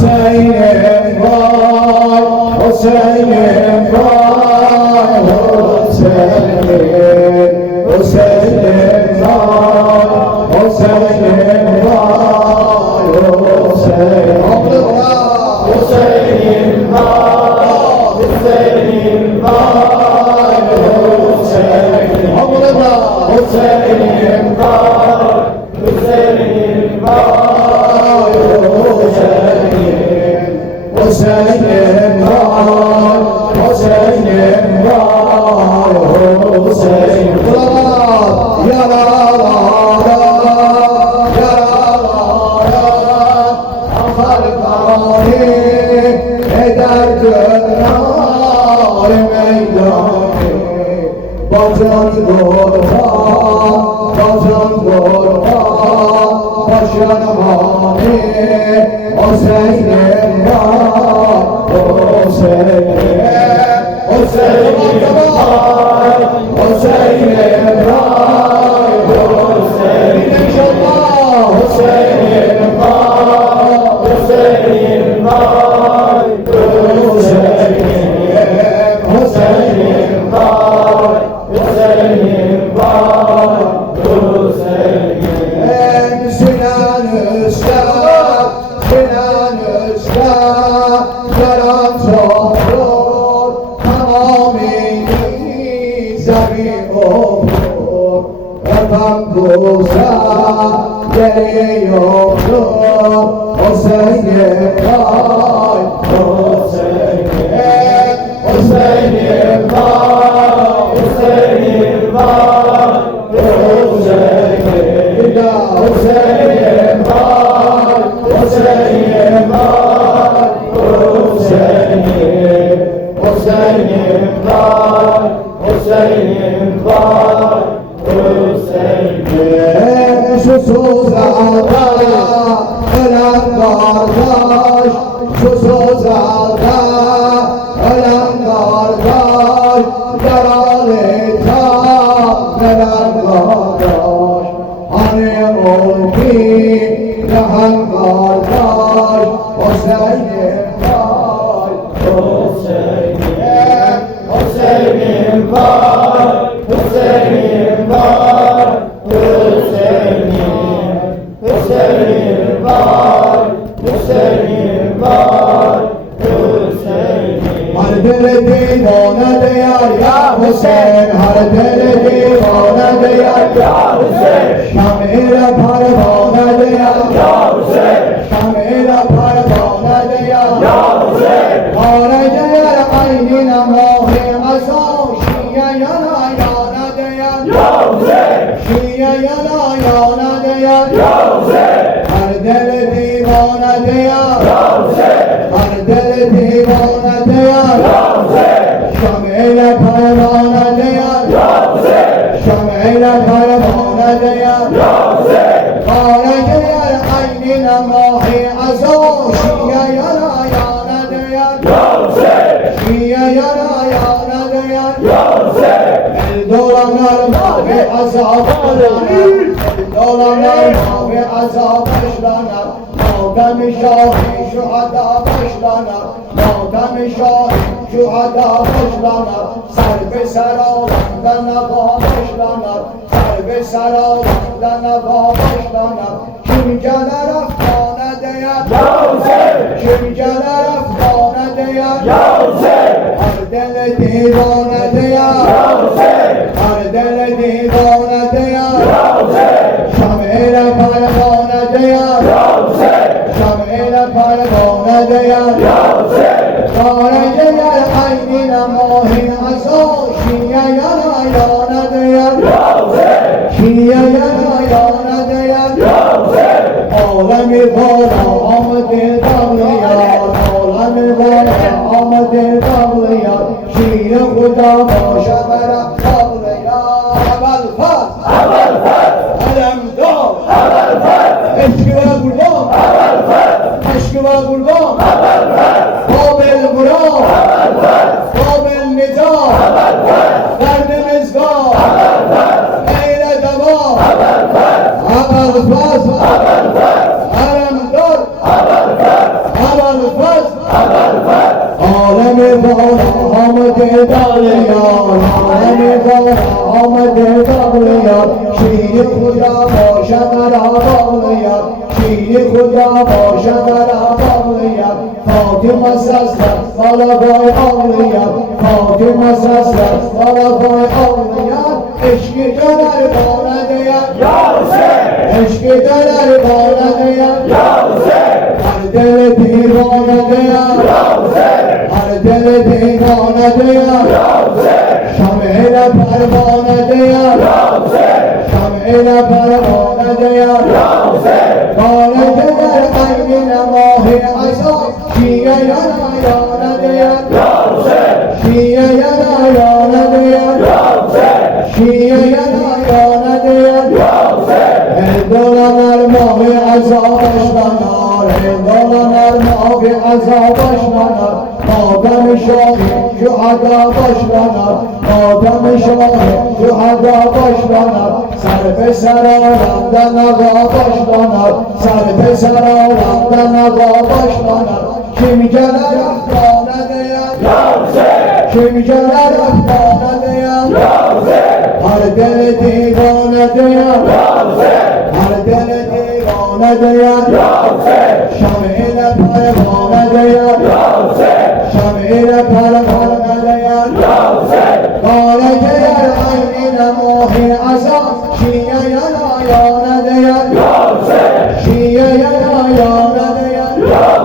Hüseyin'im var, Hüseyin'im var, Hüseyin'im, Hüseyin'im var, Hüseyin'im var, Hüseyin'im var, Hüseyin'im var, Hüseyin'im var, Hüseyin'im var, Hüseyin'im var, Hüseyin'im var, Hüseyin'im var, Hüseyin'im var, Hüseyin'im var. Yaralara, yaralara, akar gani eder döner meydanı. Bacan durma, bacan durma, başan hani Hüseyin'im var, Hüseyin'im, Hüseyin'im var, Hüseyin'im var, Hüseyin'im inşallah, Hüseyin'im var, Hüseyin'im var, Hüseyin'im, Hüseyin'im var, Hüseyin'im var, Hüseyin'im. Sinan Usta, Sinan Usta, yaran çoktur, tamamıyla zahir olur. Efem bulsa, geriye yoktur, Hüseyin'im var, Hüseyin'im, Hüseyin'im var, Hüseyin'im var, Hüseyin'im, Hüseyin'im var, Hüseyin'im var, Hüseyin'im, Hüseyin'im var, Hüseyin'im var, Hüseyin'im. Susuz halda ölen kardeş, susuz halda ölen kardeş, yaralı neler kardeş. Hani ol ki yahan kardeş, Hüseyin'im var, Hüseyin'im, Hüseyin'im var, Hüseyin'im var, Hüseyin'im, Hüseyin'im var, Hüseyin'im var, Hüseyin'im. Her deli divane diyar ya Hüseyin, her deli divane diyar ya Hüseyin. Şamile parvane diyar ya Hüseyin, Şamile parvane diyar ya Hüseyin. Harece yer aynine muhi asa, şiye yana yana diyar ya Hüseyin, şiye yana yana diyar ya Hüseyin. Her deli divane diyar ya Hüseyin, her deli divane diyar ya Hüseyin. Şamile parvane diyar ya Hüseyin, Şamile parvane diyar ya Hüseyin. Harece yer aynine muhi asa, şiye yana yana diyar ya Hüseyin, şiye yana yana diyar ya Hüseyin. El dolanlar mavi azablar, el dolanlar mavi azab başlanar. Mavdem-i şahi şuhada başlanar, Mavdem-i şahi şuhada başlanar. Serbe seralanda neva başlanar, Serbe seralanda neva başlanar. Kim gelir Afgan'a değer ya Hüseyin, kim gelir Afgan'a değer ya Hüseyin. Her deli divane değer ya Hüseyin, her deli divane değer ya Hüseyin. Şamile parvane değer ya Hüseyin, Şamile parvane değer ya Hüseyin. Harece yer aynine muhi asa, şiye yana yana değer ya Hüseyin, şiye yana yana değer ya Hüseyin. Alemi bana amdir dağlıyar, alemi bana amdir dağlıyar. Şiye Huda başa bera dağlıyar. Evel fat, evel fat, elem dağ, evel fat. Eşkı ve kurban, evel fat, eşkı ve kurban, evel fat. Babel Murat, evel fat, Babel Nida, evel fat. Derdimiz var, evel fat, eyle deva, evel fat, evel fat, evel fat. Aram dur, evel fat, evel عالم بالا آمده دالیان عالم بالا آمده دالیان شیر خدا باشد مرا بالیان شیر خدا باشد مرا بالیان فاطمه سستر بالا بای آلیان فاطمه سستر بالا بای آلیان عشق در باندیان یا حسین عشق در باندیان یا حسین هر دل دیوانه دیان یا حسین هر دل دیوانه دیان یا حسین شمع پروانه دیان یا حسین شمع پروانه دیان یا حسین بارد در عین ماه عصا شیعه نایانه دیان یا حسین شیعه نایانه دیان یا حسین شیعه نایانه دیان یا حسین هندولان ماه عذابش نار هندولان ماه عذابش نار آدم شاهی شهدا باشلانار آدم شاهی شهدا باشلانار سر به سر آرندن آقا باشلانار سر به سر آرندن آقا باشلانار kim gelir aklına diyen ya Hüseyin kim gelir aklına diyen ya Hüseyin her deli divane diyen ya Hüseyin her deli divane diyen ya Hüseyin şam'ine pervane diyen ya Hüseyin şam'ine pervane diyen ya Hüseyin kâle diyen aynine muhi azam şiye yana yana diyen ya Hüseyin şiye yana yana diyen ya